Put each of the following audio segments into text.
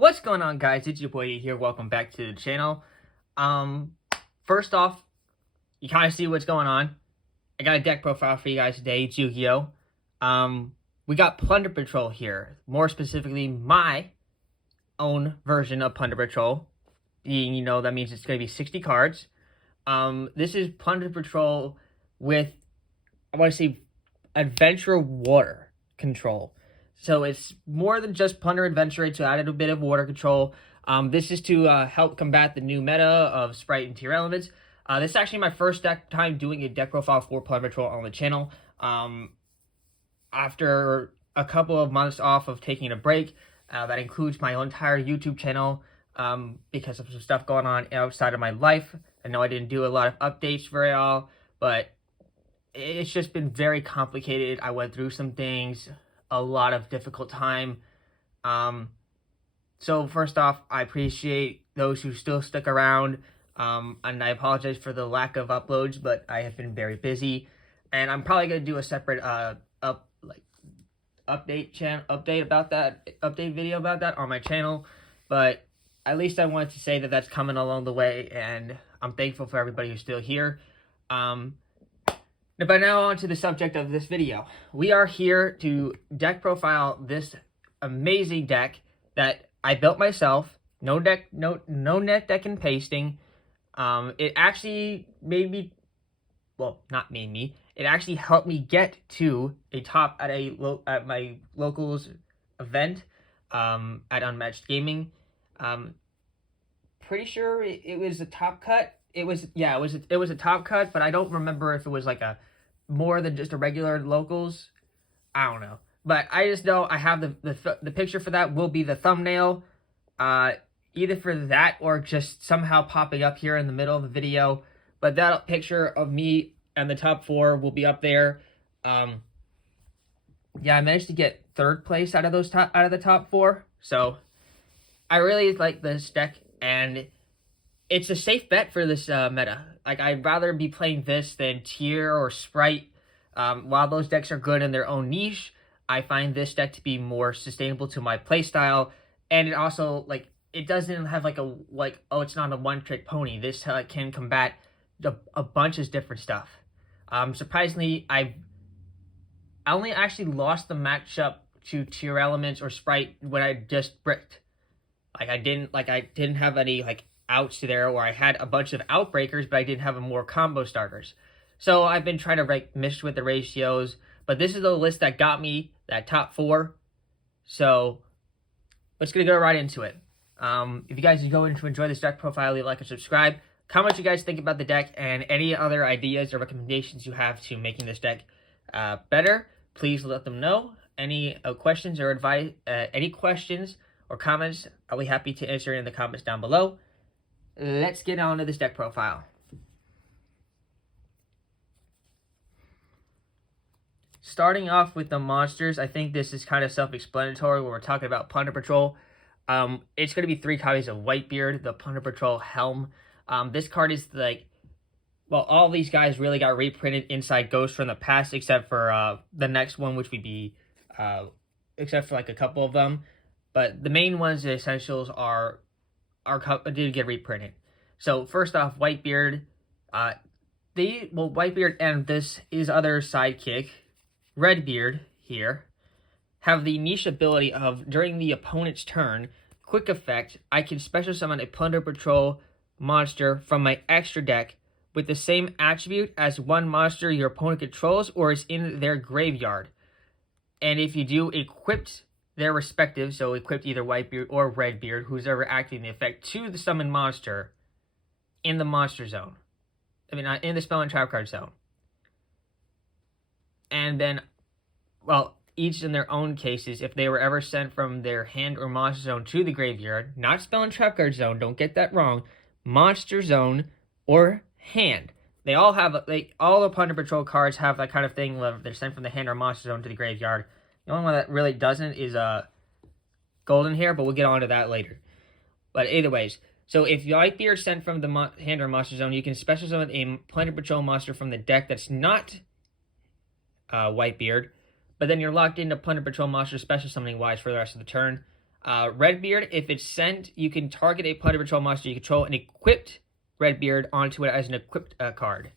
What's going on, guys? It's your boy here. Welcome back to the channel. First off, you kind of see what's going on. I got a deck profile for you guys today. It's Yugioh. We got Plunder Patrol here. More specifically, my own version of Plunder Patrol. That means it's going to be 60 cards. This is Plunder Patrol with, I want to say, Adventure Water control. So it's more than just Plunder Adventure. It's added a bit of water control. This is to help combat the new meta of Sprite and Tier Elements. This is actually my first time doing a deck profile for Plunder Patrol on the channel. After a couple of months off of taking a break, that includes my entire YouTube channel because of some stuff going on outside of my life. I know I didn't do a lot of updates very well, but it's just been very complicated. I went through some things, a lot of difficult time. So first off, I appreciate those who still stick around, and I apologize for the lack of uploads, but I have been very busy, and I'm probably gonna do a separate update video about that on my channel. But at least I wanted to say that that's coming along the way, and I'm thankful for everybody who's still here. But now on to the subject of this video. We are here to deck profile this amazing deck that I built myself. No net deck and pasting. It actually made me, well, not made me. It actually helped me get to a top at my locals event at Unmatched Gaming. Pretty sure it was a top cut. It was a top cut, but I don't remember if it was like a more than just a regular locals. I don't know, but I just know I have the picture for that will be the thumbnail, either for that or just somehow popping up here in the middle of the video. But that picture of me and the top 4 will be up there. Yeah, I managed to get 3rd place out of the top 4, so I really like this deck, and it's a safe bet for this meta. Like, I'd rather be playing this than Tier or Sprite. While those decks are good in their own niche, I find this deck to be more sustainable to my playstyle. And it also, it doesn't have it's not a one-trick pony. This can combat a bunch of different stuff. Surprisingly, I only actually lost the matchup to Tier Elements or Sprite when I just bricked. I didn't have any, outs there, or I had a bunch of outbreakers, but I didn't have more combo starters. So I've been trying to mess with the ratios, but this is the list that got me that top 4. So let's go right into it. If you guys are going to enjoy this deck profile, leave a like and subscribe. Comment what you guys think about the deck and any other ideas or recommendations you have to making this deck better. Please let them know. Any questions or advice, any questions or comments, I'll be happy to answer in the comments down below. Let's get on to this deck profile. Starting off with the monsters, I think this is kind of self-explanatory when we're talking about Plunder Patrol. It's going to be 3 copies of Whitebeard, the Plunder Patrol Helm. This card is all these guys really got reprinted inside Ghost from the past, except for the next one, which would be, except for a couple of them. But the main ones, the essentials, did get reprinted. So first off, Whitebeard, Whitebeard and this is other sidekick, Redbeard here, have the niche ability of, during the opponent's turn, quick effect, I can special summon a Plunder Patrol monster from my extra deck with the same attribute as one monster your opponent controls or is in their graveyard. And if you do, equipped their respective, so equipped either Whitebeard or Redbeard, who's ever activating the effect, to the summoned monster in the monster zone. In the spell and trap card zone. And then, each in their own cases, if they were ever sent from their hand or monster zone to the graveyard, not spell and trap card zone, don't get that wrong, monster zone or hand. They all have, all the Plunder Patrol cards have that kind of thing where they're sent from the hand or monster zone to the graveyard. The only one that really doesn't is Golden Hair, but we'll get on to that later. But anyways, so if Whitebeard is sent from the hand or monster zone, you can special summon a Plunder Patrol monster from the deck that's not Whitebeard, but then you're locked into Plunder Patrol monster special summoning wise for the rest of the turn. Redbeard, if it's sent, you can target a Plunder Patrol monster you control and equipped Redbeard onto it as an equipped card.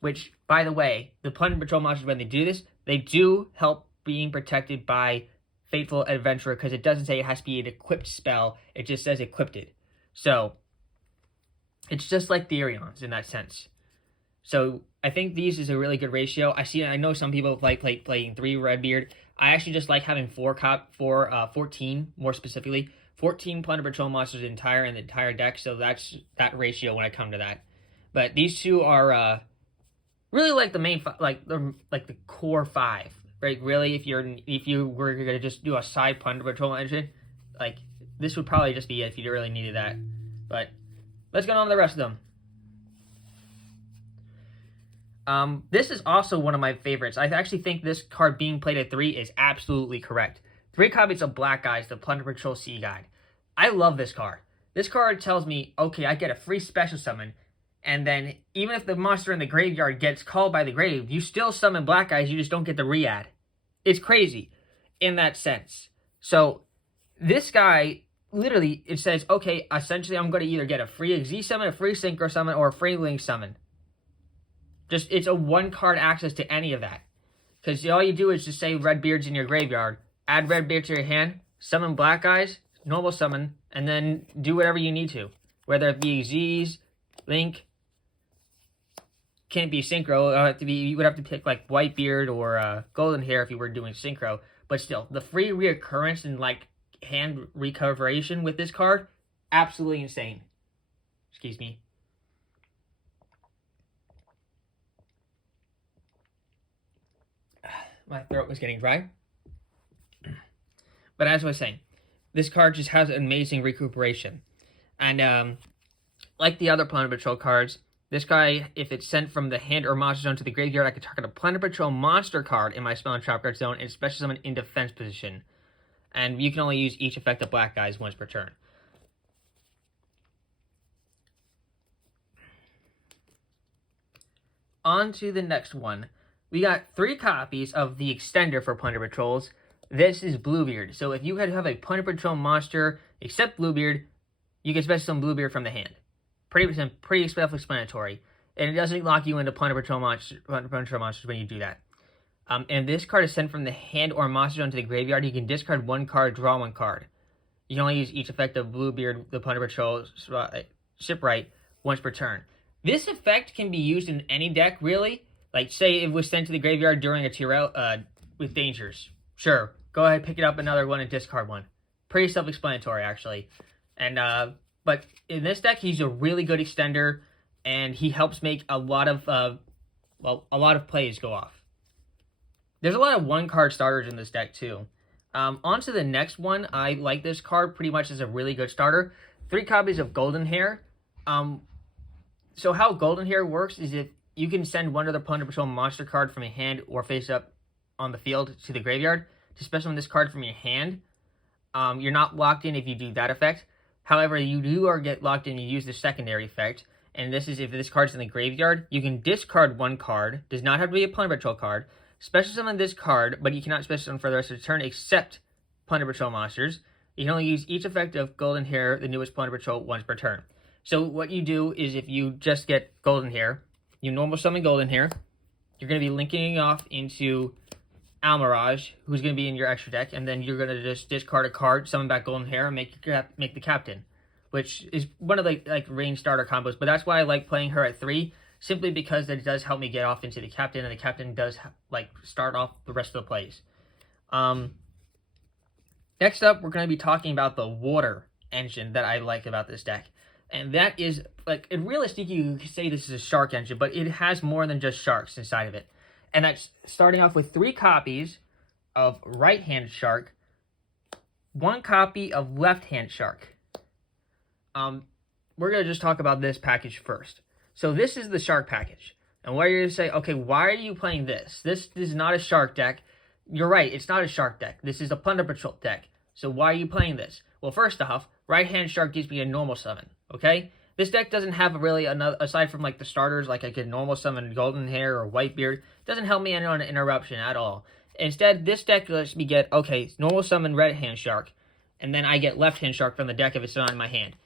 Which, by the way, the Plunder Patrol monsters, when they do this, they do help being protected by Faithful Adventurer, because it doesn't say it has to be an equipped spell, it just says equipped it. So, it's just like the Therions in that sense. So, I think these is a really good ratio. I know some people like playing 3 Redbeard. I actually just like having 14, more specifically. 14 Plunder Patrol monsters in the entire deck, so that's that ratio when I come to that. But these two are really like the main, like the core 5, right? Really, if you were gonna just do a side Plunder Patrol engine, like this would probably just be it if you really needed that. But let's get on to the rest of them. This is also one of my favorites. I actually think this card being played at 3 is absolutely correct. 3 copies of Black Eyes, the Plunder Patrol Sea Guide. I love this card. This card tells me, okay, I get a free special summon, and then even if the monster in the graveyard gets called by the grave, you still summon Black Eyes, you just don't get the re-add. It's crazy in that sense. So this guy, literally, it says, okay, essentially I'm going to either get a free XZ summon, a free Synchro summon, or a free Link summon. It's a 1-card access to any of that. Because all you do is just say Redbeard's in your graveyard, add Redbeard to your hand, summon Black Eyes, normal summon, and then do whatever you need to. Whether it be Z's, Link, can't be Synchro, you would have to pick like Whitebeard or Golden Hair if you were doing Synchro. But still, the free reoccurrence and like hand recoveration with this card, absolutely insane. Excuse me. My throat was getting dry. But as I was saying, this card just has amazing recuperation. And like the other Plunder Patrol cards, this guy, if it's sent from the hand or monster zone to the graveyard, I can target a Plunder Patrol monster card in my spell and trap card zone and special summon in defense position. And you can only use each effect of Black Eyes once per turn. On to the next one. We got 3 copies of the extender for Plunder Patrols. This is Bluebeard. So if you had to have a Plunder Patrol monster except Bluebeard, you can special summon Bluebeard from the hand. Pretty self-explanatory. And it doesn't lock you into Plunder Patrol monsters when you do that. And this card is sent from the hand or monster zone to the graveyard. You can discard 1 card, draw 1 card. You can only use each effect of Bluebeard, the Plunder Patrol Shipyard, once per turn. This effect can be used in any deck, really. Like, say it was sent to the graveyard during a Tyrell with dangers. Sure, go ahead, pick it up another one and discard 1. Pretty self-explanatory, actually. And but in this deck, he's a really good extender, and he helps make a lot of plays go off. There's a lot of 1-card starters in this deck too. On to the next one. I like this card pretty much as a really good starter. 3 copies of Golden Hair. So how Golden Hair works is if you can send one other Plunder Patrol monster card from your hand or face up on the field to the graveyard to special summon this card from your hand. You're not locked in if you do that effect. However, you do get locked in, you use the secondary effect. And this is if this card's in the graveyard, you can discard 1 card. Does not have to be a Plunder Patrol card. Special summon this card, but you cannot special summon for the rest of the turn except Plunder Patrol monsters. You can only use each effect of Golden Hair, the newest Plunder Patrol, once per turn. So what you do is if you just get Golden Hair, you normal summon Golden Hair, you're going to be linking off into Almirage, who's going to be in your extra deck, and then you're going to just discard a card, summon back Golden Hair, and make the captain, which is one of the like range starter combos. But that's why I like playing her at 3, simply because it does help me get off into the captain, and the captain does like start off the rest of the plays. Next up, we're going to be talking about the water engine that I like about this deck. And that is, like, in realistic, you could say this is a shark engine, but it has more than just sharks inside of it. And that's starting off with 3 copies of right-hand shark, 1 copy of left-hand shark. We're going to just talk about this package first. So this is the shark package. And where you're going to say, okay, why are you playing this? This is not a shark deck. You're right, it's not a shark deck. This is a Plunder Patrol deck. So why are you playing this? Well, first off, right-hand shark gives me a normal summon. Okay, this deck doesn't have really another, aside from like the starters, like I could normal summon Golden Hair or Whitebeard, doesn't help me on an interruption at all. Instead, this deck lets me get, okay, normal summon Red Hand Shark, and then I get Left Hand Shark from the deck if it's not in my hand,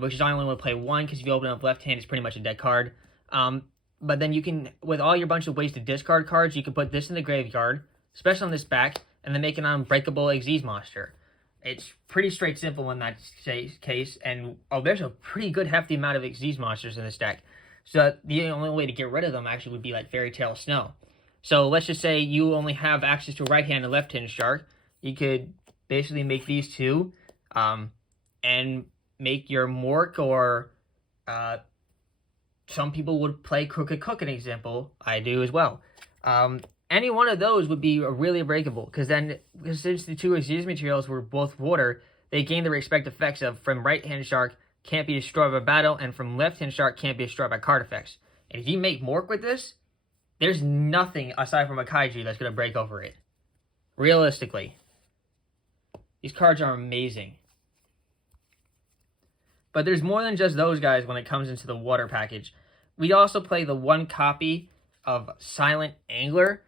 which is I only want to play one, because if you open up Left Hand, it's pretty much a dead card. But then you can, with all your bunch of ways to discard cards, you can put this in the graveyard, especially on this back, and then make an unbreakable Xyz monster. It's pretty straight simple in that case, and there's a pretty good hefty amount of Xyz monsters in this deck. So the only way to get rid of them actually would be like Fairy Tale Snow. So let's just say you only have access to right hand and left hand shark. You could basically make these two, and make your Mork, or some people would play Crooked Cook, an example. I do as well. Any one of those would be really breakable, because since the two Xyz materials were both water, they gain the respective effects of from right hand shark can't be destroyed by battle, and from left hand shark can't be destroyed by card effects. And if you make Mork with this, there's nothing aside from a kaiju that's going to break over it. Realistically. These cards are amazing. But there's more than just those guys when it comes into the water package. We also play the one copy of Silent Angler,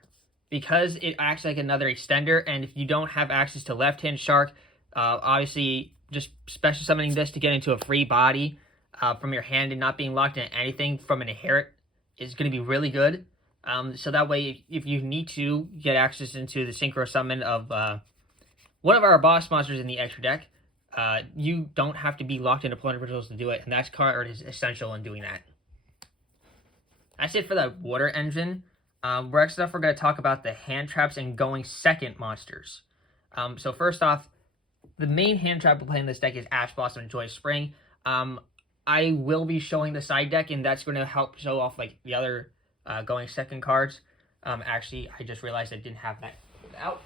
because it acts like another extender, and if you don't have access to left-hand shark, obviously just special summoning this to get into a free body from your hand and not being locked into anything from an inherit is going to be really good. So that way, if you need to get access into the Synchro summon of one of our boss monsters in the extra deck, you don't have to be locked into Plunder Patrols to do it, and that card is essential in doing that. That's it for the water engine. Next up, we're going to talk about the hand traps and going second monsters. So first off, the main hand trap we're playing in this deck is Ash Blossom and Joyous Spring. I will be showing the side deck, and that's going to help show off like the other going second cards. Actually, I just realized I didn't have that out.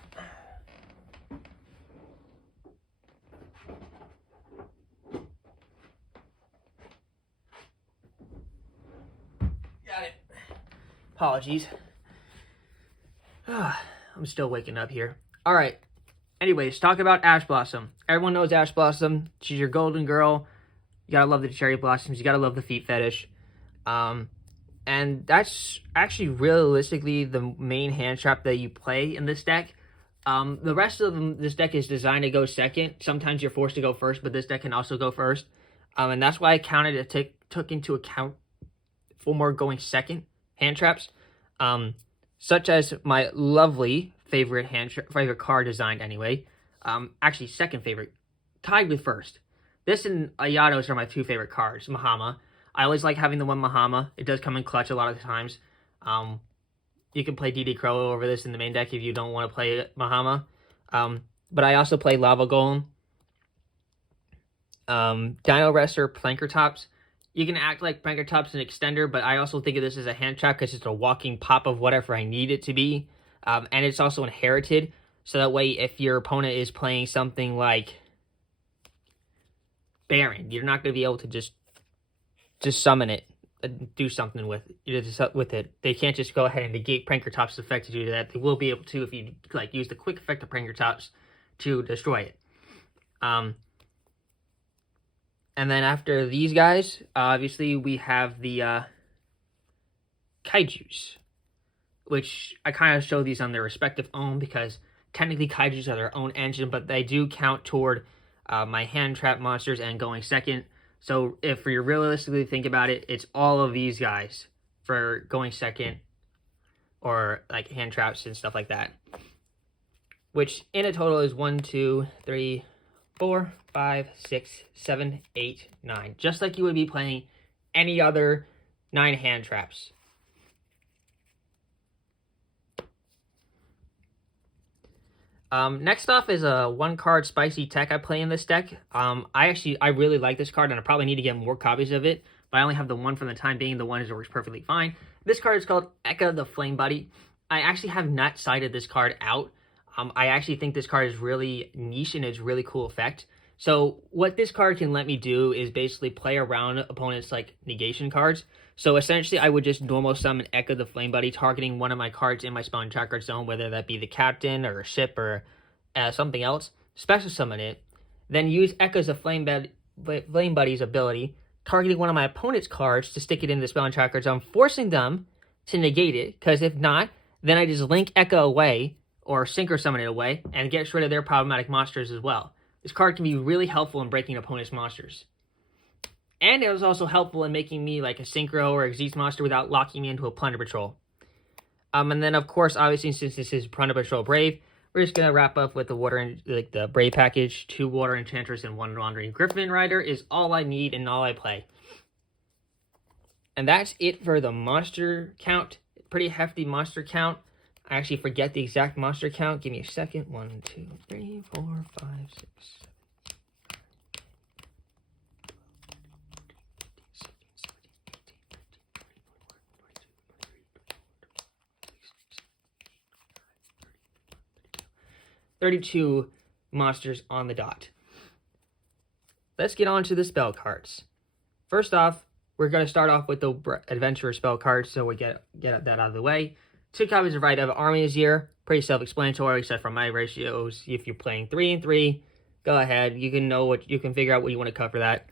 Got it. Apologies. I'm still waking up here. Alright. Anyways, talk about Ash Blossom. Everyone knows Ash Blossom. She's your golden girl. You gotta love the cherry blossoms. You gotta love the feet fetish. And that's actually realistically the main hand trap that you play in this deck. The rest of them, this deck is designed to go second. Sometimes you're forced to go first, but this deck can also go first. And that's why I counted it, took into account 4 more going second hand traps. Such as my lovely favorite favorite card design anyway. Actually, second favorite, tied with first. This and Ayados are my 2 favorite cards. Mahama. I always like having the one Mahama. It does come in clutch a lot of the times. You can play DD Crow over this in the main deck if you don't want to play Mahama. But I also play Lava Golem, Dino Wrestler, Planker Tops. You can act like Planker Top's an extender, but I also think of this as a hand trap because it's a walking pop of whatever I need it to be. And it's also inherited, so that way if your opponent is playing something like Baron, you're not going to be able to just summon it and do something with it. They can't just go ahead and negate Pranker Top's effect to do that. They will be able to if you like use the quick effect of Pranker Tops to destroy it. And then after these guys, obviously we have the Kaijus, which I kind of show these on their respective own because technically Kaijus are their own engine, but they do count toward my hand trap monsters and going second. So if you realistically think about it, it's all of these guys for going second or like hand traps and stuff like that. Which in a total is 1, 2, 3, 4, 5, 6, 7, 8, 9. Just like you would be playing any other 9 hand traps. Next off is a 1-card spicy tech I play in this deck. I really like this card, and I probably need to get more copies of it, but I only have the one for the time being. The one is works perfectly fine. This card is called Eka the Flame Buddy. I actually have not cited this card out. I actually think this card is really niche and it's really cool effect. So what this card can let me do is basically play around opponents' like negation cards. So essentially I would just normal summon Eka the Flame Buddy, targeting one of my cards in my spawn tracker zone, whether that be the captain or a ship or something else. Special summon it. Then use Eka's Flame Buddy's ability, targeting one of my opponent's cards to stick it in the spawn tracker zone, forcing them to negate it. Because if not, then I just link Eka away, or Synchro summon it away, and gets rid of their problematic monsters as well. This card can be really helpful in breaking opponent's monsters. And it was also helpful in making me like a Synchro or a Xyz monster without locking me into a Plunder Patrol. And then, of course, obviously, since this is Plunder Patrol Brave, we're just going to wrap up with the water and like the Brave package. 2 Water Enchantress and 1 Wandering Griffin Rider is all I need and all I play. And that's it for the monster count. Pretty hefty monster count. I actually forget the exact monster count. Give me a second. 1, 2, 3, 4, 5, 6, 32 monsters on the dot. Let's get on to the spell cards. First off, we're going to start off with the Adventurer spell cards, so we get that out of the way. 2 copies of Rite of Army is here. Pretty self-explanatory, except for my ratios. If you're playing 3 and 3, go ahead. You can figure out what you want to cover that.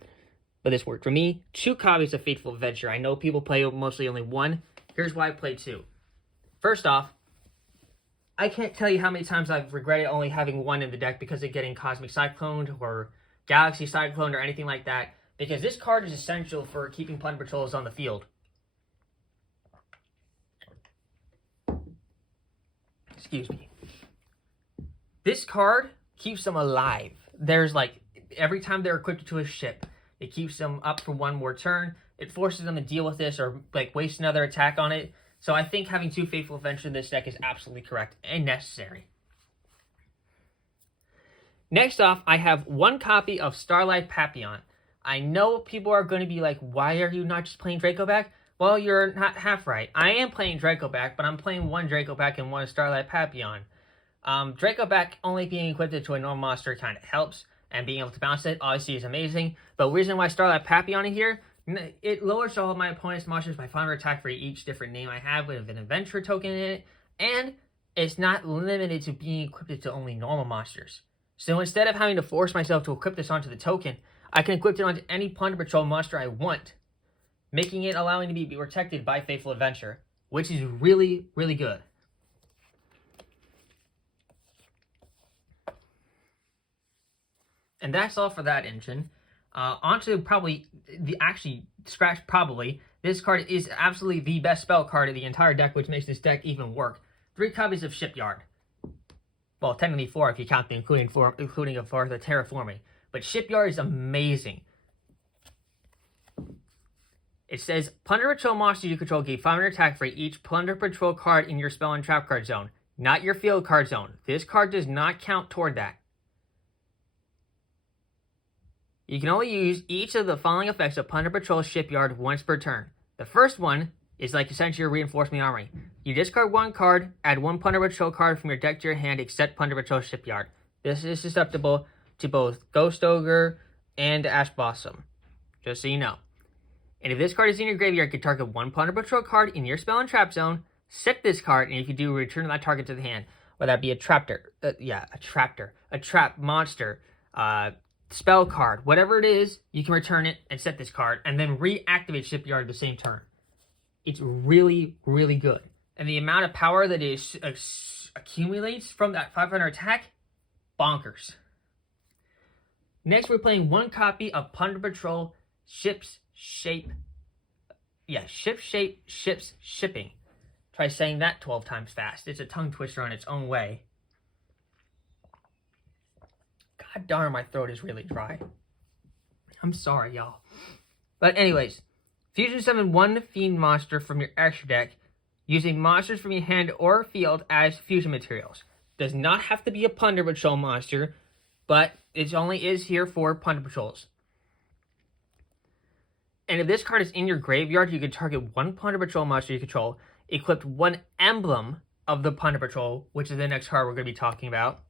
But this worked for me. 2 copies of Fateful Adventure. I know people play mostly only 1. Here's why I play 2. First off, I can't tell you how many times I've regretted only having 1 in the deck because of getting Cosmic Cycloned or Galaxy Cycloned or anything like that. Because this card is essential for keeping Plunder Patrols on the field. Excuse me. This card keeps them alive. There's like, every time they're equipped to a ship, it keeps them up for 1 more turn. It forces them to deal with this or like waste another attack on it. So I think having 2 Fateful Adventure in this deck is absolutely correct and necessary. Next off, I have 1 copy of Starlight Papillon. I know people are going to be like, why are you not just playing Dracoback? Well, you're not half right. I am playing Dracoback, but I'm playing 1 Dracoback and 1 Starlight Papillon. Dracoback only being equipped to a normal monster kind of helps, and being able to bounce it obviously is amazing. But the reason why Starlight Papillon is here, it lowers all of my opponent's monsters by 500 attack for each different name I have with an adventure token in it, and it's not limited to being equipped to only normal monsters. So instead of having to force myself to equip this onto the token, I can equip it onto any Plunder Patrol monster I want, making it allowing to be protected by Fateful Adventure, which is really, really good. And that's all for that engine. Onto probably this card is absolutely the best spell card of the entire deck, which makes this deck even work. 3 copies of Shipyard. Well, technically 4 if you count the including a 4th of Terraforming. But Shipyard is amazing. It says, Plunder Patrol monsters you control gain 500 attack for each Plunder Patrol card in your spell and trap card zone, not your field card zone. This card does not count toward that. You can only use each of the following effects of Plunder Patrol Shipyard once per turn. The first one is like essentially your Reinforcement Armory. You discard 1 card, add 1 Plunder Patrol card from your deck to your hand except Plunder Patrol Shipyard. This is susceptible to both Ghost Ogre and Ash Blossom, just so you know. And if this card is in your graveyard, you can target 1 Plunder Patrol card in your spell and trap zone, set this card, and if you do, return that target to the hand. Whether that be a trap monster, spell card, whatever it is, you can return it and set this card, and then reactivate Shipyard the same turn. It's really, really good. And the amount of power that it accumulates from that 500 attack, bonkers. Next, we're playing 1 copy of Plunder Patrol Shipshape. Ships Shipping. Try saying that 12 times fast. It's a tongue twister on its own way. God darn, my throat is really dry. I'm sorry, y'all. But anyways, fusion summon 1 fiend monster from your extra deck using monsters from your hand or field as fusion materials. Does not have to be a Plunder Patrol monster, but it only is here for Plunder Patrols. And if this card is in your graveyard, you can target 1 Plunder Patrol monster you control, equip 1 Emblem of the Plunder Patrol, which is the next card we're going to be talking about,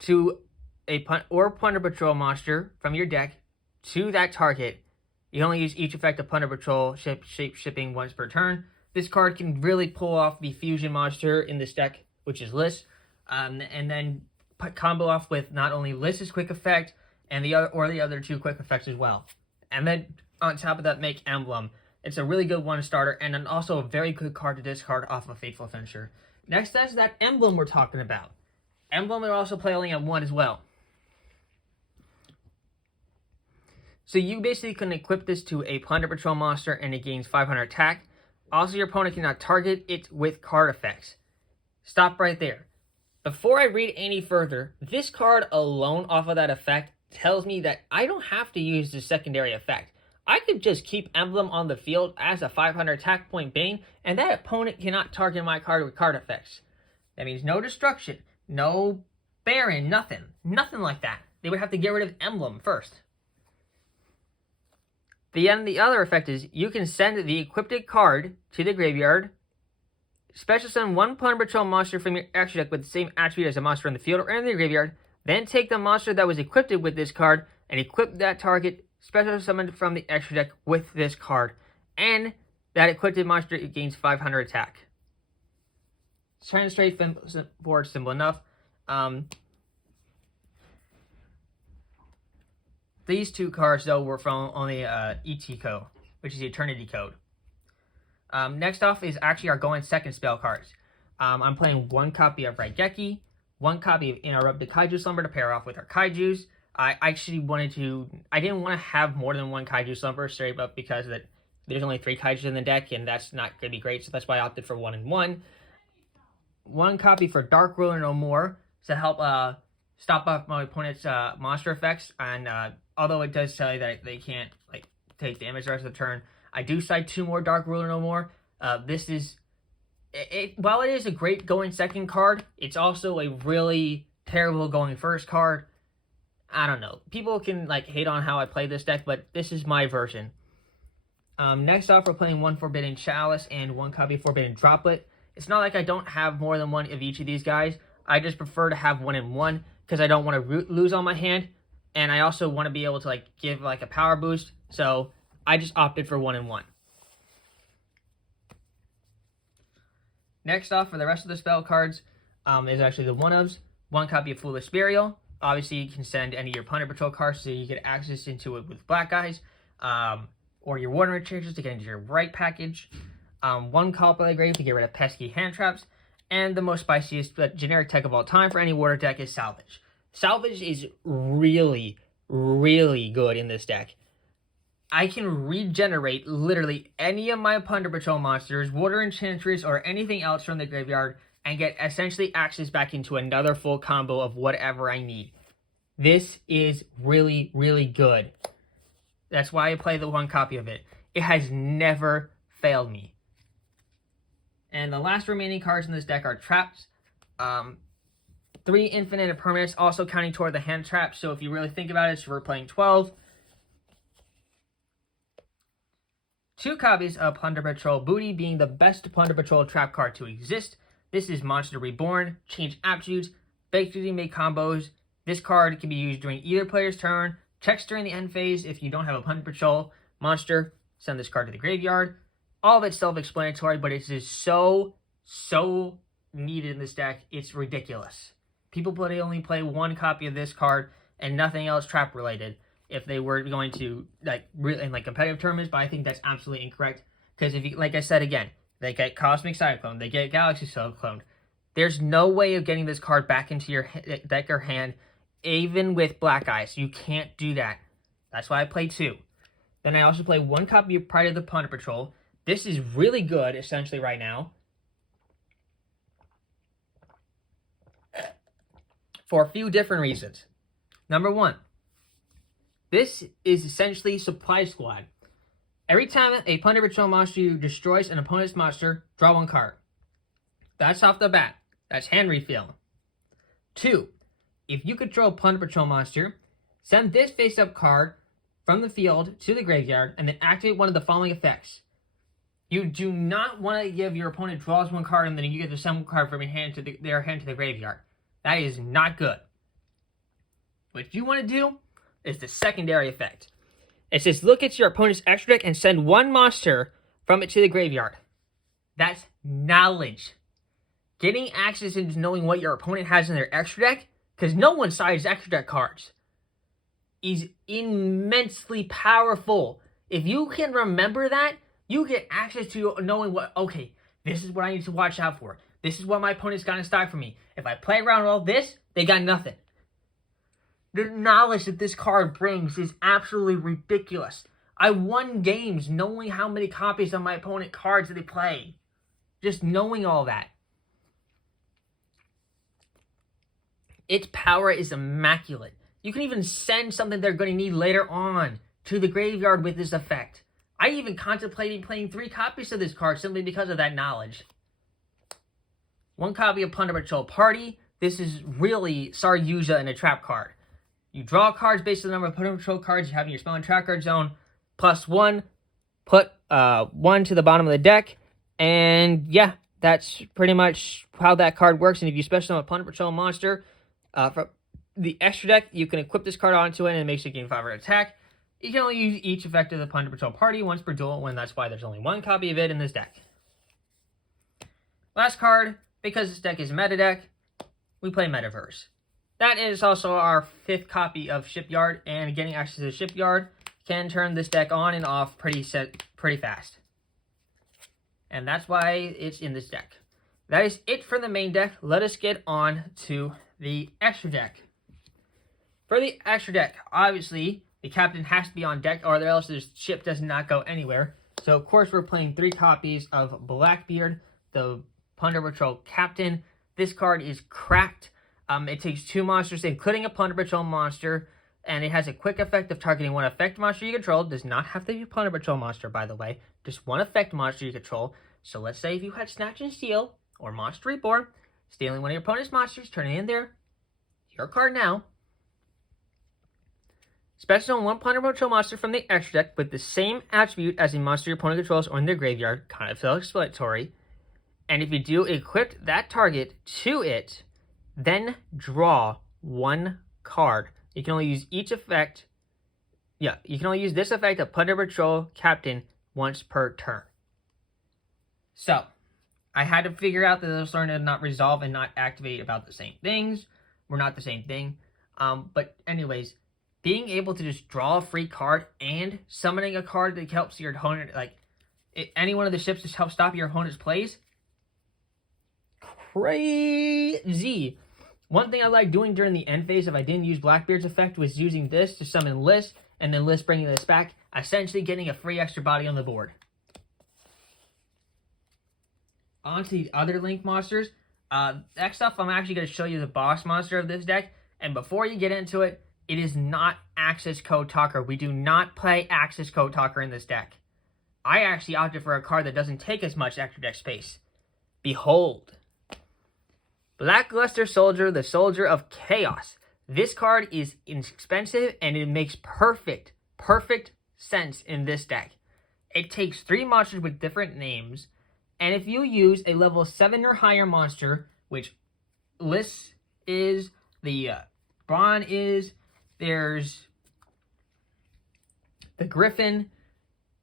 to a Plunder Patrol monster from your deck to that target. You only use each effect of Plunder Patrol Shipping once per turn. This card can really pull off the fusion monster in this deck, which is Liss, and then combo off with not only Liss's quick effect and the other 2 quick effects as well. And then on top of that, make Emblem. It's a really good 1 starter and then also a very good card to discard off of Fateful Adventure. Next, that's that Emblem we're talking about. Emblem will also play only at 1 as well. So you basically can equip this to a Plunder Patrol monster and it gains 500 attack. Also, your opponent cannot target it with card effects. Stop right there. Before I read any further, this card alone off of that effect tells me that I don't have to use the secondary effect. I could just keep Emblem on the field as a 500 attack point Bane, and that opponent cannot target my card with card effects. That means no destruction, no Baron, nothing. Nothing like that. They would have to get rid of Emblem first. The other effect is you can send the equipped card to the graveyard, special summon 1 Plunder Patrol monster from your extra deck with the same attribute as a monster in the field or in the graveyard, then take the monster that was equipped with this card and equip that target special summoned from the extra deck with this card, and that equipped monster gains 500 attack. It's kind of straightforward, simple enough. These 2 cards, though, were from only ET code, which is the Eternity code. Next off is actually our going second spell cards. I'm playing 1 copy of Raigeki, 1 copy of Interrupted Kaiju Slumber to pair off with our Kaijus. I didn't want to have more than 1 Kaiju Slumber straight up because there's only 3 Kaijus in the deck, and that's not going to be great, so that's why I opted for 1 and 1. 1 copy for Dark Ruler No More to help stop off my opponent's monster effects, and although it does tell you that they can't take damage the rest of the turn, I do cite 2 more Dark Ruler No More. This is while it is a great going second card, it's also a really terrible going first card. I don't know. People can hate on how I play this deck, but this is my version. Next off, we're playing 1 Forbidden Chalice and 1 copy of Forbidden Droplet. It's not like I don't have more than 1 of each of these guys. I just prefer to have 1 and 1 because I don't want to lose on my hand, and I also want to be able to give a power boost. So I just opted for 1 and 1. Next off, for the rest of the spell cards, is actually the 1-ofs. 1 copy of Foolish Burial. Obviously, you can send any of your Plunder Patrol cards so you get access into it with black guys, or your Warden Retracers to get into your right package. 1 Call by the Grave to get rid of pesky hand traps. And the most spiciest but generic tech of all time for any water deck is Salvage. Salvage is really, really good in this deck. I can regenerate literally any of my Plunder Patrol monsters, Water Enchantress, or anything else from the graveyard and get essentially access back into another full combo of whatever I need. This is really, really good. That's why I play the 1 copy of it. It has never failed me. And the last remaining cards in this deck are traps. 3 infinite permanents, also counting toward the hand trap. So if you really think about it, so we're playing 12. 2 copies of Plunder Patrol Booty being the best Plunder Patrol trap card to exist. This is Monster Reborn, change attributes, basically make combos. This card can be used during either player's turn, checks during the end phase. If you don't have a Plunder Patrol monster, send this card to the graveyard. All of it's self-explanatory, but it is so needed in this deck. It's ridiculous. People only play 1 copy of this card and nothing else trap related if they were going to really in competitive tournaments, but I think that's absolutely incorrect. Because if you, like I said again, they get Cosmic Cyclone, they get Galaxy Cyclone. There's no way of getting this card back into your deck or hand, even with Black Eyes. You can't do that. That's why I play 2. Then I also play 1 copy of Pride of the Plunder Patrol. This is really good, essentially, right now. For a few different reasons. Number 1. This is essentially Supply Squad. Every time a Plunder Patrol monster destroys an opponent's monster, draw 1 card. That's off the bat. That's hand refill. 2. If you control a Plunder Patrol monster, send this face-up card from the field to the graveyard and then activate one of the following effects. You do not want to give your opponent draws 1 card and then you get the same card from your hand to their hand to the graveyard. That is not good. What you want to do is the secondary effect. It says look at your opponent's extra deck and send 1 monster from it to the graveyard. That's knowledge. Getting access into knowing what your opponent has in their extra deck, because no one sides extra deck cards, is immensely powerful. If you can remember that, you get access to knowing what, okay, this is what I need to watch out for. This is what my opponent's got in stock for me. If I play around all this, they got nothing. The knowledge that this card brings is absolutely ridiculous. I won games knowing how many copies of my opponent cards that they play. Just knowing all that. Its power is immaculate. You can even send something they're going to need later on to the graveyard with this effect. I even contemplated playing 3 copies of this card simply because of that knowledge. 1 copy of Plunder Patrol Party. This is really Yugioh in a trap card. You draw cards based on the number of Plunder Patrol cards you have in your spell and trap card zone. +1. Put 1 to the bottom of the deck. And yeah, that's pretty much how that card works. And if you special summon a Plunder Patrol monster from the extra deck, you can equip this card onto it and it makes you gain 5 attack. You can only use each effect of the Plunder Patrol Party once per duel, and that's why there's only 1 copy of it in this deck. Last card, because this deck is a meta deck, we play Metaverse. That is also our 5th copy of Shipyard, and getting access to the Shipyard can turn this deck on and off pretty fast. And that's why it's in this deck. That is it for the main deck. Let us get on to the extra deck. For the extra deck, obviously, the captain has to be on deck or else the ship does not go anywhere. So, of course, we're playing 3 copies of Blackbeard, the Plunder Patrol Captain. This card is cracked. It takes 2 monsters, including a Plunder Patrol monster, and it has a quick effect of targeting 1 effect monster you control. It does not have to be a Plunder Patrol monster, by the way. Just 1 effect monster you control. So let's say if you had Snatch and Steal, or Monster Reborn, stealing one of your opponent's monsters, turning it in there, your card now. Special summon 1 Plunder Patrol monster from the extra deck with the same attribute as a monster your opponent controls or in their graveyard, kind of self-explanatory. And if you do, equip that target to it, then draw 1 card. You can only use each effect. Yeah, you can only use this effect of Plunder Patrol Captain once per turn. So, I had to figure out that those starting to not resolve and not activate about the same things. We're not the same thing. But anyways, being able to just draw a free card and summoning a card that helps your opponent, like any one of the ships just help stop your opponent's plays. Crazy. One thing I like doing during the end phase, if I didn't use Blackbeard's effect, was using this to summon List, and then List bringing this back, essentially getting a free extra body on the board. On to the other Link monsters. Next up, I'm actually going to show you the boss monster of this deck, and before you get into it, it is not Access Code Talker. We do not play Access Code Talker in this deck. I actually opted for a card that doesn't take as much extra deck space. Behold. Blackluster Soldier, the Soldier of Chaos. This card is inexpensive and it makes perfect sense in this deck. It takes 3 monsters with different names, and if you use a level 7 or higher monster, which List is, the Brawn is, there's the Griffin,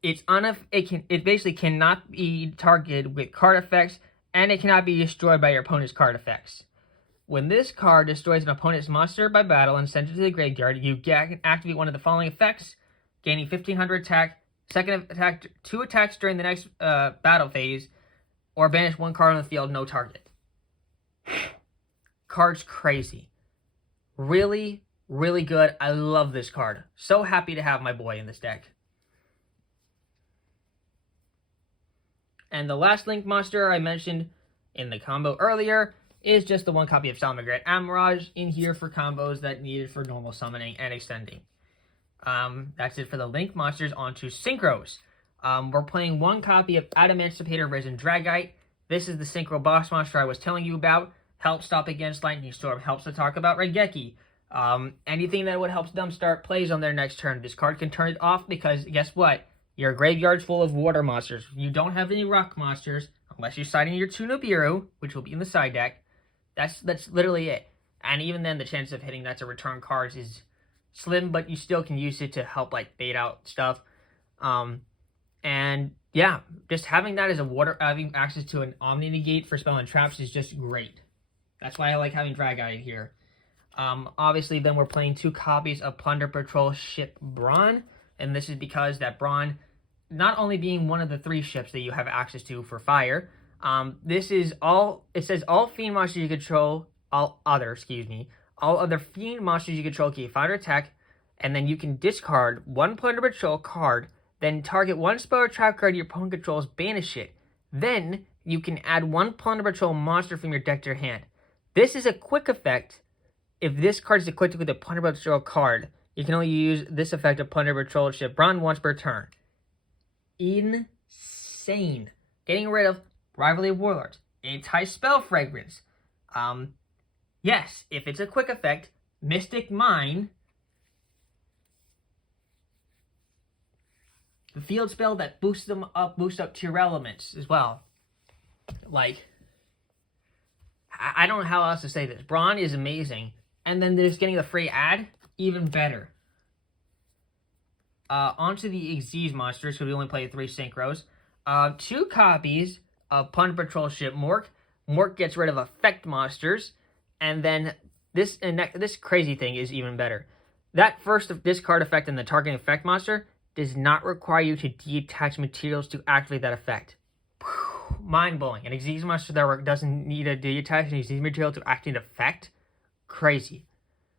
it basically cannot be targeted with card effects, and it cannot be destroyed by your opponent's card effects. When this card destroys an opponent's monster by battle and sends it to the graveyard, you can activate one of the following effects, gaining 1500 attack, second attack, 2 attacks during the next battle phase, or banish 1 card on the field, no target. Card's crazy. Really, really good. I love this card. So happy to have my boy in this deck. And the last Link monster I mentioned in the combo earlier is just the 1 copy of Salamangreat Amirage in here for combos that needed for normal summoning and extending. That's it for the Link monsters. On to Synchros. We're playing 1 copy of Adamancipator Risen Dragite. This is the Synchro boss monster I was telling you about. Helps stop against Lightning Storm. Helps to talk about Regeki. Anything that would help them start plays on their next turn. This card can turn it off because guess what? Your graveyard's full of water monsters. You don't have any rock monsters, unless you're siding your 2 Nibiru, which will be in the side deck. That's literally it. And even then, the chance of hitting that to return cards is slim, but you still can use it to help, like, bait out stuff. And, yeah, just having that as a water, having access to an Omni Negate for spell and traps is just great. That's why I like having Dragite here. Obviously, then we're playing 2 copies of Plunder Patrol Ship Brawn. And this is because that Brawn, not only being one of the 3 ships that you have access to for fire, This is all, it says all fiend monsters you control, all other fiend monsters you control can find or attack, and then you can discard one Plunder Patrol card, then target one spell or trap card your opponent controls, banish it. Then you can add one Plunder Patrol monster from your deck to your hand. This is a quick effect. If this card is equipped with a Plunder Patrol card, you can only use this effect of Plunder Patrol ship Brawn once per turn. Insane. Getting rid of Rivalry of Warlords, Anti-Spell Fragrance. Yes, if it's a quick effect, Mystic Mine, the field spell that boosts up tier elements as well. Like, I don't know how else to say this. Brawn is amazing. And then there's getting the free ad, even better. Onto the Xyz monsters, because we only play 3 synchros. 2 copies of Plunder Patrol ship Mork. Mork gets rid of effect monsters. And then this crazy thing is even better. That first discard effect in the targeting effect monster does not require you to detach materials to activate that effect. Mind-blowing. An Xyz monster that doesn't need to detach an Xyz material to activate an effect? Crazy.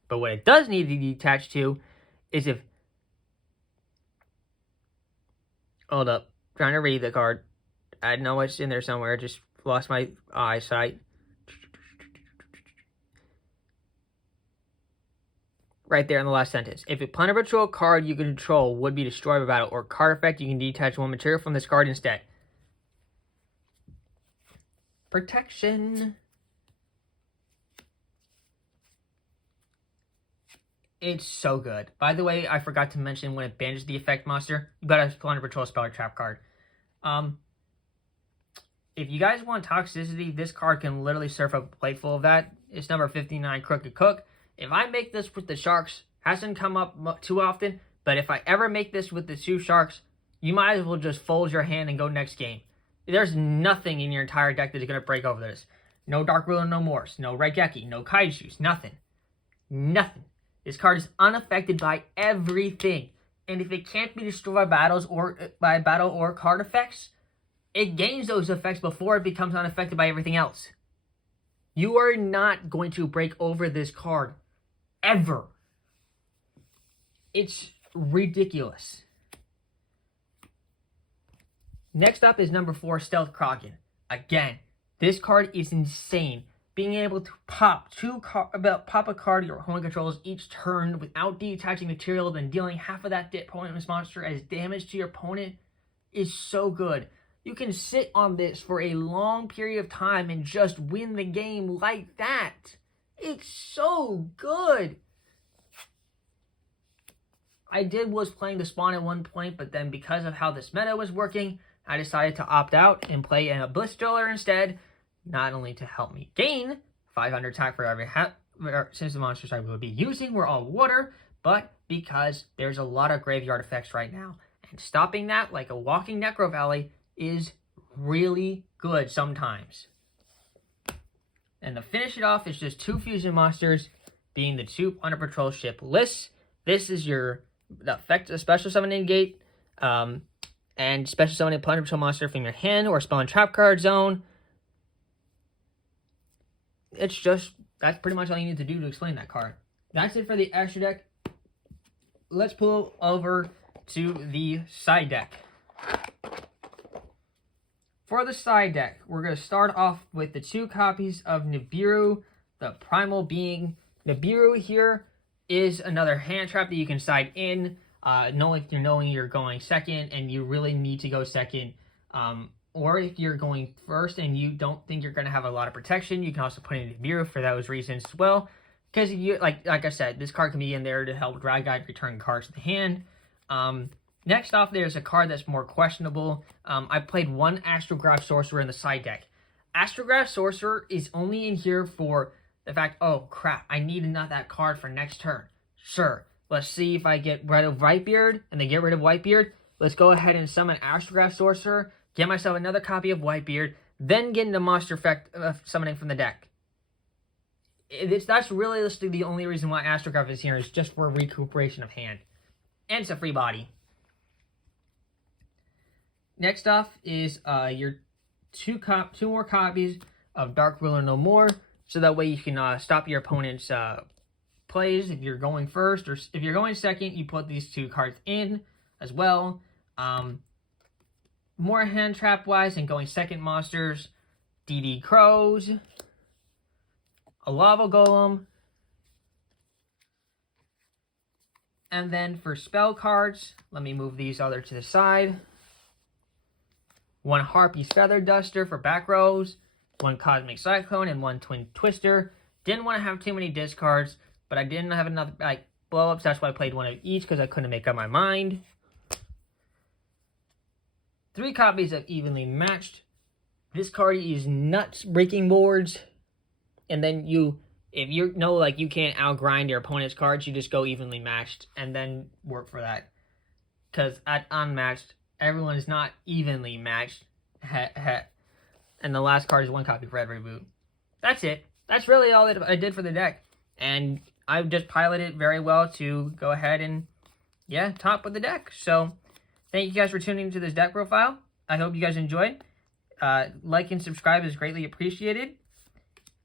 But what it does need to detach to is if... Hold up. Trying to read the card. I know it's in there somewhere. Just lost my eyesight. Right there in the last sentence. If a Plunder Patrol card you control would be destroyed by battle or card effect, you can detach one material from this card instead. Protection. It's so good. By the way, I forgot to mention when it banishes the effect monster, you got a Plunder Patrol spell or trap card. If you guys want toxicity, this card can literally surf a plate full of that. It's number 59, Crooked Cook. If I make this with the sharks, hasn't come up too often, but if I ever make this with the 2 sharks, you might as well just fold your hand and go next game. There's nothing in your entire deck that is going to break over this. No Dark Ruler, no Morse, no Raigeki, no Kaijus, nothing. Nothing. This card is unaffected by everything. And if it can't be destroyed by battles or by battle or card effects, it gains those effects before it becomes unaffected by everything else. You are not going to break over this card. Ever. It's ridiculous. Next up is number 4, Stealth Kraken. Again, this card is insane. Being able to pop a card your opponent controls each turn without detaching material, then dealing half of that opponent's monster as damage to your opponent is so good. You can sit on this for a long period of time and just win the game like that. It's so good. I was playing the spawn at one point, but then because of how this meta was working, I decided to opt out and play an Abyss Driller instead, not only to help me gain 500 attack for every since the monsters I will be using were all water, but because there's a lot of graveyard effects right now. And stopping that like a walking Necro Valley is really good sometimes. And to finish it off is just 2 fusion monsters, being the 2 Plunder Patrol ship lists. This is your effect, a special summoning gate, and special summoning Plunder Patrol monster from your hand or spell and trap card zone. It's just, that's pretty much all you need to do to explain that card. That's it for the extra deck. Let's pull over to the side deck. For the side deck, we're going to start off with the 2 copies of Nibiru, the Primal Being. Nibiru here is another hand trap that you can side in, knowing you're going second and you really need to go second. Or if you're going first and you don't think you're going to have a lot of protection, you can also put in Nibiru for those reasons as well. Because, like I said, this card can be in there to help Drag Guide return cards to the hand. Next off, there's a card that's more questionable. I played 1 Astrograph Sorcerer in the side deck. Astrograph Sorcerer is only in here for the fact, oh crap, I need that card for next turn. Sure, let's see if I get rid of Whitebeard, and they get rid of Whitebeard. Let's go ahead and summon Astrograph Sorcerer, get myself another copy of Whitebeard, then get into monster effect summoning from the deck. That's realistically the only reason why Astrograph is here, is just for recuperation of hand. And it's a free body. Next off is your two more copies of Dark Ruler No More, so that way you can stop your opponent's plays if you're going first, or if you're going second, you put these 2 cards in as well. More hand trap wise and going second monsters, DD Crows, a Lava Golem, and then for spell cards, let me move these other to the side. 1 Harpy's Feather Duster for back rows, 1 Cosmic Cyclone, and 1 Twin Twister. Didn't want to have too many discards, but I didn't have enough blow-ups. That's why I played 1 of each, because I couldn't make up my mind. 3 copies of Evenly Matched. This card is nuts breaking boards. And then if you know, like, you can't outgrind your opponent's cards, you just go Evenly Matched and then work for that. Because at Unmatched, everyone is not evenly matched. And the last card is 1 copy for every boot. That's it. That's really all that I did for the deck. And I just piloted it very well to go ahead and, yeah, top with the deck. So, thank you guys for tuning into this deck profile. I hope you guys enjoyed. Like and subscribe is greatly appreciated.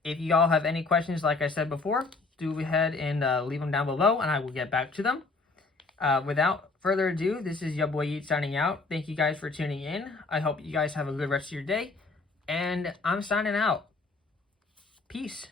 If you all have any questions, like I said before, do go ahead and leave them down below, and I will get back to them. Without further ado, this is your boy Yeet signing out. Thank you guys for tuning in. I hope you guys have a good rest of your day, and I'm signing out. Peace.